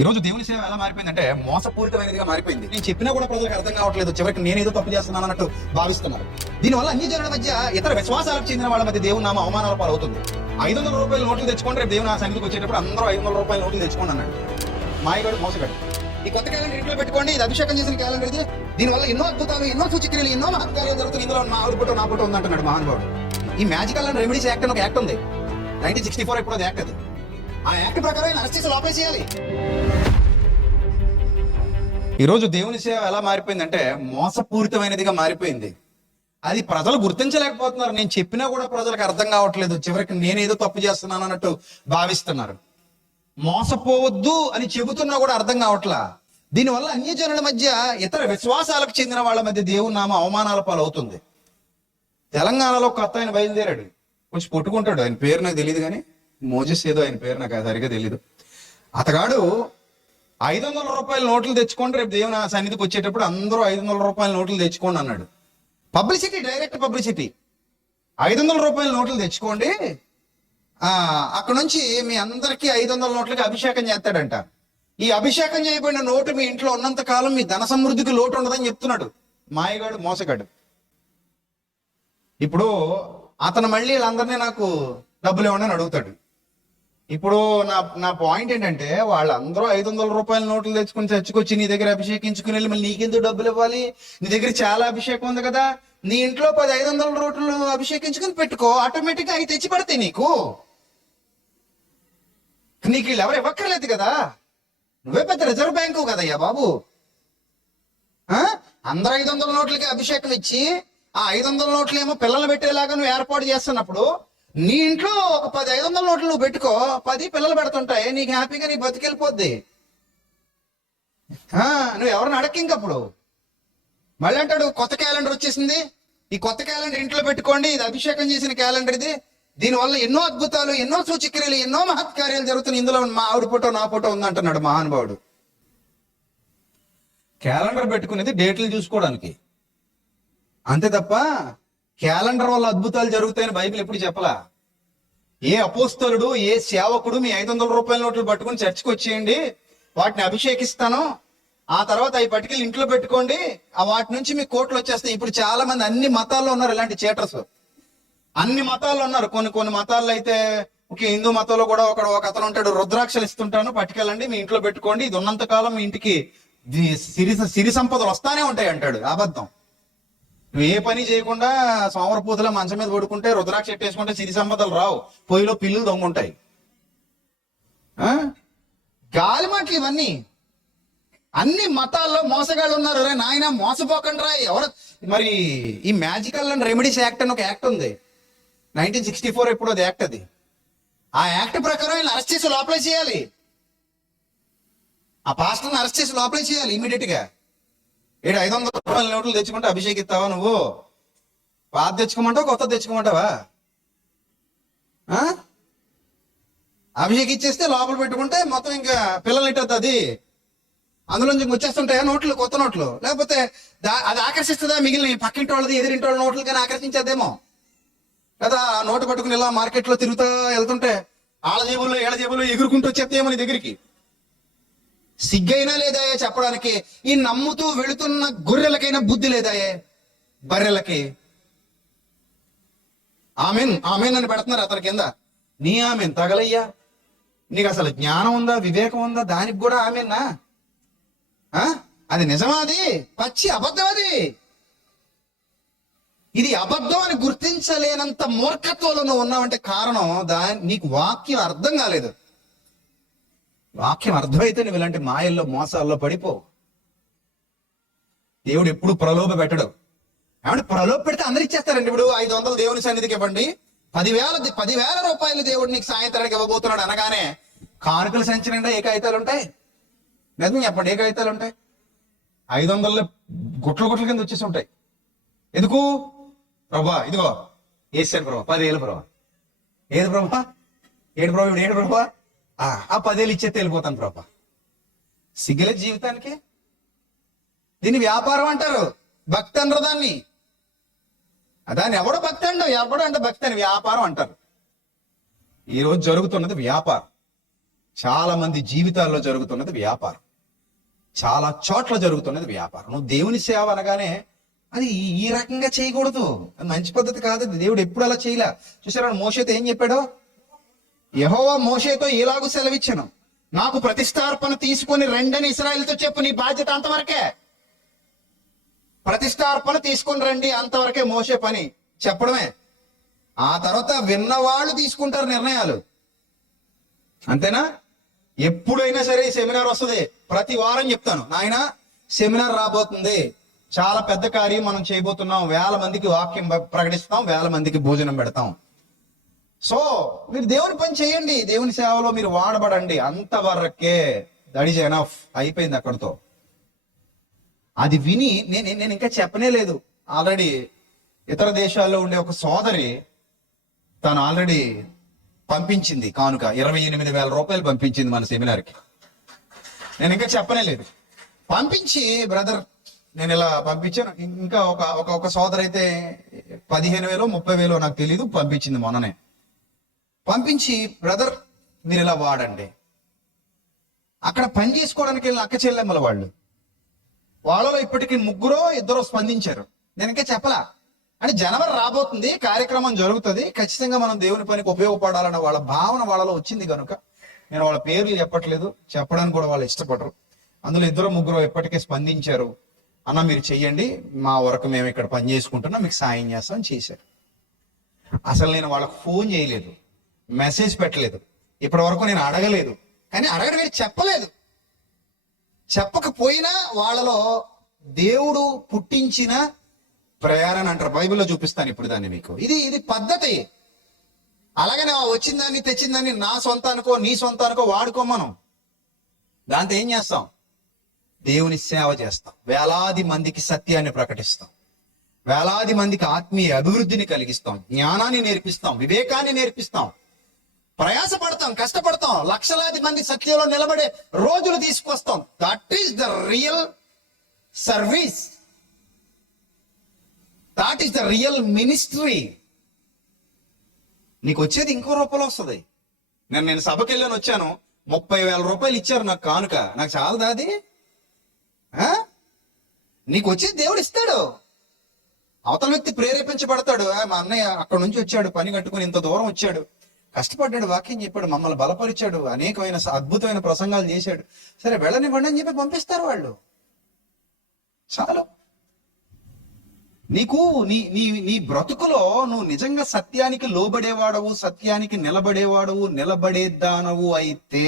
ఈ రోజు దేవుని సేవ ఎలా మారిపోయిందంటే మోసపూరితమైనదిగా మారిపోయింది. నేను చెప్పినా కూడా ప్రజలకు అర్థం కావట్లేదు, చివరికి నేనేదో తప్పు చేస్తున్నాను అన్నట్టు భావిస్తున్నారు. దీనివల్ల అన్ని జనుల మధ్య ఇతర విశ్వాసాలకు చెందిన వాళ్ళ మధ్య దేవుని నామ అవమానాల పాలవుతుంది. 500 రూపాయల నోట్లు తెచ్చుకోండి, రేపు దేవుని సన్నిధికి వచ్చేటప్పుడు అందరూ 500 రూపాయల నోట్లు తెచ్చుకోండి అన్నాడు. మాయగాడు, మోసగాడు. ఈ కొత్త క్యాలెండర్ ఇంట్లో పెట్టుకోండి, ఇది అభిషేకం చేసిన క్యాలెండర్ ఇది. దీనివల్ల ఎన్నో అద్భుతాలు, ఎన్నో సూచక్రియలు, ఎన్నో మహత్కార్యాలు జరుగుతుంది. ఇందులో మా ఆవిడ ఫోటో, నా ఫోటో ఉందంటున్నాడు మహానుభావుడు. ఈ మ్యాజికల్ అండ్ రెమెడీస్ యాక్ట్ అని ఒక యాక్ట్ ఉంది, 1964 ఎప్పుడు అది యాక్ట్. అది ఆ యాక్ట్ ప్రకారం అరెస్ట్ చేసి లోపల చేయాలి. ఈ రోజు దేవుని సేవ ఎలా మారిపోయిందంటే మోసపూరితమైనదిగా మారిపోయింది. అది ప్రజలు గుర్తించలేకపోతున్నారు. నేను చెప్పినా కూడా ప్రజలకు అర్థం కావట్లేదు, చివరికి నేనేదో తప్పు చేస్తున్నాను అన్నట్టు భావిస్తున్నారు. మోసపోవద్దు అని చెబుతున్నా కూడా అర్థం కావట్లా. దీనివల్ల అన్యజనుల మధ్య ఇతర విశ్వాసాలకు చెందిన వాళ్ళ మధ్య దేవుని నామ అవమానాల పాలవుతుంది. తెలంగాణలో కొత్త ఆయన బయలుదేరాడు, కొంచెం పొట్టుకుంటాడు. ఆయన పేరు నాకు తెలియదు, కానీ మోజెస్ ఏదో ఆయన పేరు నాకు సరిగా తెలియదు. అతగాడు 500 రూపాయల నోట్లు తెచ్చుకోండి, రేపు దేవుని సన్నిధికి వచ్చేటప్పుడు అందరూ 500 రూపాయల నోట్లు తెచ్చుకోండి అన్నాడు. Publicity, direct publicity. 500 రూపాయల నోట్లు తెచ్చుకోండి, అక్కడ నుంచి మీ అందరికీ 500 నోట్లకి అభిషేకం చేస్తాడంట. ఈ అభిషేకం చేయబడిన నోటు మీ ఇంట్లో ఉన్నంత కాలం మీ ధన సమృద్ధికి లోటు ఉండదని చెప్తున్నాడు మాయగాడు, మోసగాడు. ఇప్పుడు అతను మళ్ళీ వీళ్ళందరినీ నాకు డబ్బులు ఇవ్వండి అని అడుగుతాడు. ఇప్పుడు నా పాయింట్ ఏంటంటే, వాళ్ళందరూ 500 రూపాయల నోట్లు తెచ్చుకుని చచ్చుకొచ్చి నీ దగ్గర అభిషేకించుకుని వెళ్ళి మళ్ళీ నీకెందుకు డబ్బులు ఇవ్వాలి? నీ దగ్గర చాలా అభిషేకం ఉంది కదా, నీ ఇంట్లో 500 నోట్లు అభిషేకించుకుని పెట్టుకో, ఆటోమేటిక్ గా అవి తెచ్చి పడతాయి నీకు వీళ్ళు ఎవరు ఇవ్వక్కర్లేదు కదా, నువ్వే పెద్ద రిజర్వ్ బ్యాంకు కదయ్యా బాబు. అందరు 500 నోట్లకి అభిషేకం ఇచ్చి ఆ 500 నోట్లు ఏమో పిల్లలు పెట్టేలాగా నువ్వు ఏర్పాటు చేస్తున్నప్పుడు, నీ ఇంట్లో ఒక 500 నోట్లు నువ్వు పెట్టుకో, 10 పిల్లలు పెడుతుంటాయి, నీకు హ్యాపీగా నీ బతికెళ్ళిపోద్ది. నువ్వు ఎవరిని అడక్కి ఇంకప్పుడు. మళ్ళీ అంటాడు కొత్త క్యాలెండర్ వచ్చేసింది, ఈ కొత్త క్యాలెండర్ ఇంట్లో పెట్టుకోండి, ఇది అభిషేకం చేసిన క్యాలెండర్ ఇది. దీనివల్ల ఎన్నో అద్భుతాలు, ఎన్నో సూచక్రియలు, ఎన్నో మహత్కార్యాలు జరుగుతున్నాయి. ఇందులో మా ఆవిడ ఫోటో, నా ఫోటో ఉందంటున్నాడు మహానుభావుడు. క్యాలెండర్ పెట్టుకునేది డేట్లు చూసుకోవడానికి అంతే తప్ప క్యాలెండర్ వల్ల అద్భుతాలు జరుగుతాయని బైబిల్ ఎప్పుడు చెప్పలా. ఏ అపోస్తలుడు, ఏ సేవకుడు మీ 500 రూపాయల నోట్లు పట్టుకుని చర్చికి వచ్చేయండి, వాటిని అభిషేకిస్తాను, ఆ తర్వాత అవి పట్టుకెళ్ళి ఇంట్లో పెట్టుకోండి, వాటి నుంచి మీ కోట్లు వచ్చేస్తాయి. ఇప్పుడు చాలా మంది అన్ని మతాల్లో ఉన్నారు ఇలాంటి చేటర్స్, అన్ని మతాల్లో ఉన్నారు. కొన్ని మతాల్లో అయితే, ఓకే, హిందూ మతంలో కూడా ఒక అతను ఉంటాడు, రుద్రాక్షలు ఇస్తుంటాను, పట్టుకెళ్ళండి, మీ ఇంట్లో పెట్టుకోండి, ఇది ఉన్నంత కాలం మీ ఇంటికి సిరి సంపదలు వస్తానే ఉంటాయి అంటాడు. అబద్ధం. నువ్వు ఏ పని చేయకుండా సోమరపూతల మంచం మీద పడుకుంటే, రుద్రాక్ష ఎట్టేసుకుంటే సిరి సంపదలు రావు, పొయ్యిలో పిల్లులు దొంగుంటాయి. గాలి మాటలు ఇవన్నీ. అన్ని మతాల్లో మోసగాళ్ళు ఉన్నారు. రే నాయన, మోసపోకండి రా. ఎవరు మరి ఈ మ్యాజికల్ అండ్ రెమెడీస్ యాక్ట్ అని ఒక యాక్ట్ ఉంది, 1964 ఎప్పుడు అది యాక్ట్. అది ఆ యాక్ట్ ప్రకారం వీళ్ళు అరెస్ట్ చేసి లోపలే చేయాలి. ఆ పాస్టర్ని అరెస్ట్ చేసి లోపలే చేయాలి ఇమీడియట్ గా. 500 రూపాయల నోట్లు తెచ్చుకుంటే అభిషేకిస్తావా నువ్వు? పాత తెచ్చుకోమంటావా, కొత్త తెచ్చుకోమంటావా? అభిషేకిచ్చేస్తే లోపల పెట్టుకుంటే మొత్తం ఇంకా పిల్లలు ఇట్టవుతుంది, అందులో ఇంక వచ్చేస్తుంటాయా నోట్లు, కొత్త నోట్లు. లేకపోతే అది ఆకర్షిస్తుందా మిగిలిన పక్కింటి వాళ్ళది, ఎదురింటి వాళ్ళ నోట్లు కానీ ఆకర్షించేదేమో కదా. నోటు పట్టుకుని ఇలా మార్కెట్ లో తిరుగుతా వెళ్తుంటే ఆళ్ళ జేబుల్లో ఏళ్ళ జేబుల్లో ఎగురుకుంటూ వచ్చేస్తాయేమో నీ దగ్గరికి. సిగ్గైనా లేదాయే చెప్పడానికి. ఈ నమ్ముతూ వెళుతున్న గొర్రెలకైనా బుద్ధి లేదాయే, బర్రెలకి. ఆమెన్ ఆమెన్ అని పెడుతున్నారు అతని కింద. నీ ఆమెన్ తగలయ్యా, నీకు అసలు జ్ఞానం ఉందా, వివేకం ఉందా? దానికి కూడా ఆమెన్నా? అది నిజమా? అది పచ్చి అబద్ధం. అది ఇది అబద్ధం అని గుర్తించలేనంత మూర్ఖత్వంలో నువ్వు ఉన్నావంటే కారణం నీకు వాక్యం అర్థం కాలేదు. వాక్యం అర్థమైతే నువ్వు ఇలాంటి మాయల్లో, మోసాల్లో పడిపో. దేవుడు ఎప్పుడు ప్రలోభ పెట్టడు. ఏమంటే ప్రలోభ పెడితే అందరు ఇచ్చేస్తారండి. ఇప్పుడు 500 దేవుని సన్నిధికి ఇవ్వండి, 10,000 రూపాయలు దేవుడు నీకు సాయంత్రానికి ఇవ్వబోతున్నాడు అనగానే కానుకల సంచి నిండా ఏ కాగితాలు ఉంటాయి? నిజం చెప్పండి, ఏ కాగితాలు ఉంటాయి? 500 గుట్ల కింద వచ్చేసి ఉంటాయి. ఎందుకు? ప్రభా ఇదిగో వేసాను ప్రభా, 10,000 ప్రభా. ఏది ప్రభా? ఏడు ప్రభా, ఇప్పుడు ఏడు ప్రభా, ఆ 10,000 ఇచ్చేస్తే వెళ్ళిపోతాను ప్రభా. సిగ్గులే జీవితానికి. దీన్ని వ్యాపారం అంటారు, భక్తి అనరు దాన్ని. దాన్ని ఎవడో భక్తి అండు, ఎవడో అంటే భక్తి అని, వ్యాపారం అంటారు. ఈరోజు జరుగుతున్నది వ్యాపారం. చాలా మంది జీవితాల్లో జరుగుతున్నది వ్యాపారం, చాలా చోట్ల జరుగుతున్నది వ్యాపారం. నువ్వు దేవుని సేవ అనగానే అది ఈ రకంగా చేయకూడదు, అది మంచి పద్ధతి కాదు. దేవుడు ఎప్పుడు అలా చేయలే. చూసారా మోషేతో ఏం చెప్పాడు? యెహోవా మోషేతో ఇలాగూ సెలవిచ్చాను, నాకు ప్రతిష్టార్పణ తీసుకొని రండని ఇశ్రాయేలుతో చెప్పు. నీ బాధ్యత అంతవరకే, ప్రతిష్టార్పణ తీసుకొని రండి, అంతవరకే మోషే పని చెప్పడమే. ఆ తర్వాత విన్నవాళ్ళు తీసుకుంటారు నిర్ణయాలు, అంతేనా? ఎప్పుడైనా సరే ఈ సెమినార్ వస్తుంది, ప్రతి వారం చెప్తాను, నాయన సెమినార్ రాబోతుంది, చాలా పెద్ద కార్యం మనం చేయబోతున్నాం, 1000 మందికి వాక్యం ప్రకటిస్తాం, 1000 మందికి భోజనం పెడతాం. సో మీరు దేవుని పని చేయండి, దేవుని సేవలో మీరు వాడబడండి, అంతవరకే. దట్ ఈజ్ ఎనఫ్, అయిపోయింది అక్కడితో. అది విని నేను ఇంకా చెప్పనే లేదు. ఆల్రెడీ ఇతర దేశాల్లో ఉండే ఒక సోదరి తను ఆల్రెడీ పంపించింది కానుక, 28,000 రూపాయలు పంపించింది మన సెమినార్కి. నేను ఇంకా చెప్పనే లేదు. పంపించి బ్రదర్ నేను ఇలా పంపించాను. ఇంకా ఒక సోదరు అయితే 15,000 30,000 నాకు తెలీదు పంపించింది మొన్ననే. పంపించి బ్రదర్ మీరు ఇలా వాడండి. అక్కడ పని చేసుకోవడానికి వెళ్ళిన అక్క చెల్లెమ్మల వాళ్ళలో ఇప్పటికీ 3-2 స్పందించారు. నేను ఇంకా చెప్పలా. అంటే జనవరి రాబోతుంది, కార్యక్రమం జరుగుతుంది, ఖచ్చితంగా మనం దేవుని పనికి ఉపయోగపడాలన్న వాళ్ళ భావన వాళ్ళలో వచ్చింది కనుక నేను వాళ్ళ పేర్లు చెప్పట్లేదు, చెప్పడానికి కూడా వాళ్ళు ఇష్టపడరు. అందులో 2-3 ఇప్పటికే స్పందించారు, అన్న మీరు చెయ్యండి, మా వరకు మేము ఇక్కడ పని చేసుకుంటున్నాం, మీకు సాయం చేస్తాం చేశారు. అసలు నేను వాళ్ళకు ఫోన్ చేయలేదు, మెసేజ్ పెట్టలేదు, ఇప్పటి వరకు నేను అడగలేదు. కానీ అడగడం మీరు చెప్పలేదు. చెప్పకపోయినా వాళ్ళలో దేవుడు పుట్టించిన ప్రయాణం అంటారు, బైబిల్లో చూపిస్తాను ఇప్పుడు దాన్ని మీకు. ఇది పద్ధతి. అలాగనే వచ్చిందాన్ని తెచ్చిందాన్ని నా సొంతానికో నీ సొంతానికో వాడుకోమనం. దాంతో ఏం చేస్తాం? దేవుని సేవ చేస్తాం, వేలాది మందికి సత్యాన్ని ప్రకటిస్తాం, వేలాది మందికి ఆత్మీయ అభివృద్ధిని కలిగిస్తాం, జ్ఞానాన్ని నేర్పిస్తాం, వివేకాన్ని నేర్పిస్తాం, ప్రయాసపడతాం, కష్టపడతాం, లక్షలాది మంది సత్యంలో నిలబడే రోజులు తీసుకొస్తాం. That is the real service, that is the real ministry. నీకు వచ్చేది ఇంకో రూపంలో వస్తుంది. నేను సభకి వెళ్ళని వచ్చాను, 30,000 రూపాయలు ఇచ్చారు నాకు కానుక. నాకు చాలదా అది? నీకు వచ్చేది దేవుడు ఇస్తాడు. అవతల వ్యక్తి ప్రేరేపించబడతాడు. మా అన్నయ్య అక్కడ నుంచి వచ్చాడు, పని కట్టుకుని ఇంత దూరం వచ్చాడు, కష్టపడ్డాడు, వాక్యం చెప్పాడు, మమ్మల్ని బలపరిచాడు, అనేకమైన అద్భుతమైన ప్రసంగాలు చేశాడు, సరే వెళ్ళనివ్వండి అని చెప్పి పంపిస్తారు వాళ్ళు. చాలు. నీకు నీ బ్రతుకులో నువ్వు నిజంగా సత్యానికి లోబడేవాడవు, సత్యానికి నిలబడేవాడవు, నిలబడేదానవు అయితే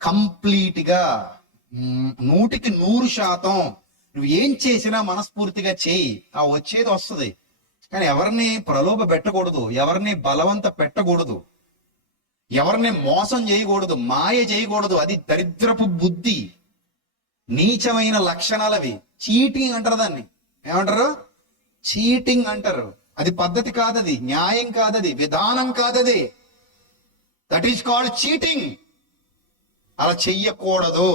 కంప్లీట్ గా 100% నువ్వు ఏం చేసినా మనస్ఫూర్తిగా చేయి, ఆ వచ్చేది వస్తుంది. కానీ ఎవరిని ప్రలోభ పెట్టకూడదు, ఎవరిని బలవంత పెట్టకూడదు, ఎవరిని మోసం చేయకూడదు, మాయ చేయకూడదు. అది దరిద్రపు బుద్ధి, నీచమైన లక్షణాలవి. చీటింగ్ అంటారు దాన్ని. ఏమంటారు? చీటింగ్ అంటారు. అది పద్ధతి కాదది, న్యాయం కాదది, విధానం కాదది. That is called cheating. అలా చెయ్యకూడదు.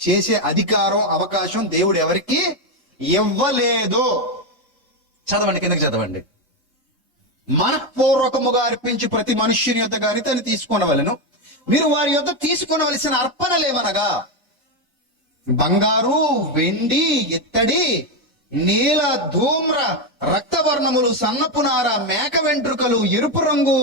చేసే అధికారం, అవకాశం దేవుడు ఎవరికి ఇవ్వలేదు. చదవండి, కిందకి చదవండి. మనఃపూర్వకముగా అర్పించి ప్రతి మనుష్యుని యొద్ద గాని తను తీసుకొనవలెను. మీరు వారి యొద్ద తీసుకొనవలసిన అర్పణలేవనగా బంగారు, వెండి, ఇత్తడి, నీల, ధూమ్ర, రక్తవర్ణములు, సన్నపునార, మేక వెంట్రుకలు, ఎరుపు రంగు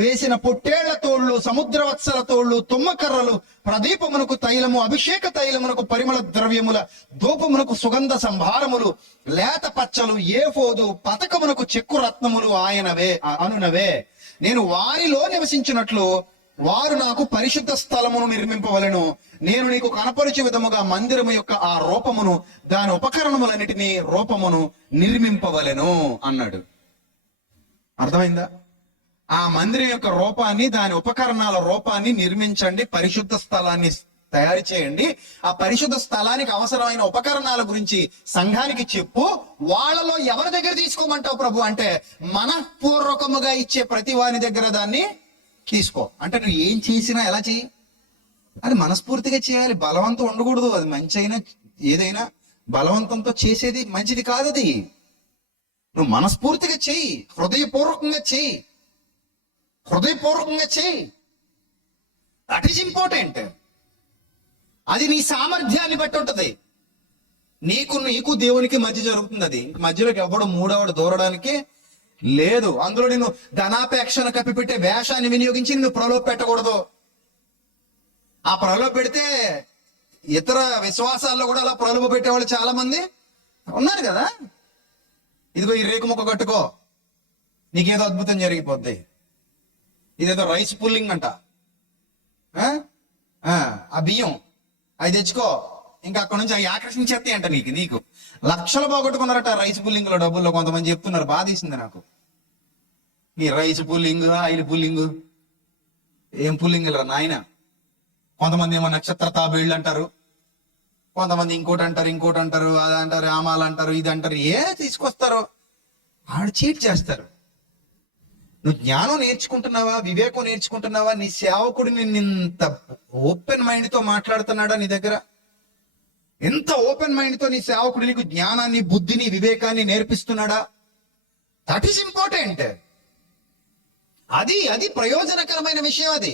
వేసిన పొట్టేళ్ల తోళ్లు, సముద్రవత్సల తోళ్లు, తుమ్మకర్రలు, ప్రదీపమునకు తైలము, అభిషేక తైలమునకు పరిమళ ద్రవ్యముల, ధూపమునకు సుగంధ సంభారములు, లేత పచ్చలు, ఏఫోదు, పతకమునకు చెక్కు రత్నములు అనునవే. నేను వారిలో నివసించినట్లు వారు నాకు పరిశుద్ధ స్థలమును నిర్మింపవలెను. నేను నీకు కనపరిచే విధముగా మందిరము యొక్క ఆ రూపమును, దాని ఉపకరణములన్నిటినీ రూపమును నిర్మింపవలెను అన్నాడు. అర్థమైందా? ఆ మందిరం యొక్క రూపాన్ని, దాని ఉపకరణాల రూపాన్ని నిర్మించండి, పరిశుద్ధ స్థలాన్ని తయారు చేయండి. ఆ పరిశుద్ధ స్థలానికి అవసరమైన ఉపకరణాల గురించి సంఘానికి చెప్పు. వాళ్ళలో ఎవరి దగ్గర తీసుకోమంటావు ప్రభు అంటే, మనఃపూర్వకముగా ఇచ్చే ప్రతి వాని దగ్గర దాన్ని తీసుకో. అంటే నువ్వు ఏం చేసినా ఎలా చెయ్యి, అది మనస్ఫూర్తిగా చేయాలి, బలవంతం ఉండకూడదు. అది మంచి అయినా ఏదైనా బలవంతంతో చేసేది మంచిది కాదు. అది నువ్వు మనస్ఫూర్తిగా చెయ్యి, హృదయపూర్వకంగా చెయ్యి, హృదయపూర్వకంగా చెయ్యి. That is important. అది నీ సామర్థ్యాన్ని బట్టి ఉంటది. నీకు దేవునికి మధ్య జరుగుతుంది. అది మధ్యలోకి ఎవడు మూడవడు దూరడానికి లేదు. అందులో నేను ధనాపేక్షను కప్పిపెట్టే వేషాన్ని వినియోగించి నిన్ను ప్రలోభ పెట్టకూడదు. ఆ ప్రలోభ పెడితే ఇతర విశ్వాసాల్లో కూడా అలా ప్రలోభ పెట్టేవాళ్ళు చాలా మంది ఉన్నారు కదా. ఇదిగో ఈ రేకు ముక్క కట్టుకో, నీకేదో అద్భుతం జరిగిపోద్ది. ఇదేదో రైస్ పుల్లింగ్ అంట. ఆ బియ్యం అవి తెచ్చుకో, ఇంకా అక్కడ నుంచి అవి ఆకర్షించేస్తాయి అంట. నీకు లక్షలు పోగొట్టుకున్నారట రైస్ పుల్లింగ్ లో, డబ్బుల్లో కొంతమంది చెప్తున్నారు. బాధేసింది నాకు. ఈ రైస్ పుల్లింగ్, ఆయిల్ పుల్లింగ్, ఏం పుల్లింగ్ రా నాయన. కొంతమంది ఏమో నక్షత్ర తాబేళ్ళు అంటారు, కొంతమంది ఇంకోటి అంటారు, అది అంటారు, ఆమాలు అంటారు, ఇది అంటారు. తీసుకొస్తారో ఆడు చీట్ చేస్తారు. నువ్వు జ్ఞానం నేర్చుకుంటున్నావా, వివేకం నేర్చుకుంటున్నావా? నీ సేవకుడు నిన్ను ఇంత ఓపెన్ మైండ్ తో మాట్లాడుతున్నాడా నీ దగ్గర? ఎంత ఓపెన్ మైండ్ తో నీ సేవకుడు నీకు జ్ఞానాన్ని, బుద్ధిని, వివేకాన్ని నేర్పిస్తున్నాడా? That is important. అది ప్రయోజనకరమైన విషయం. అది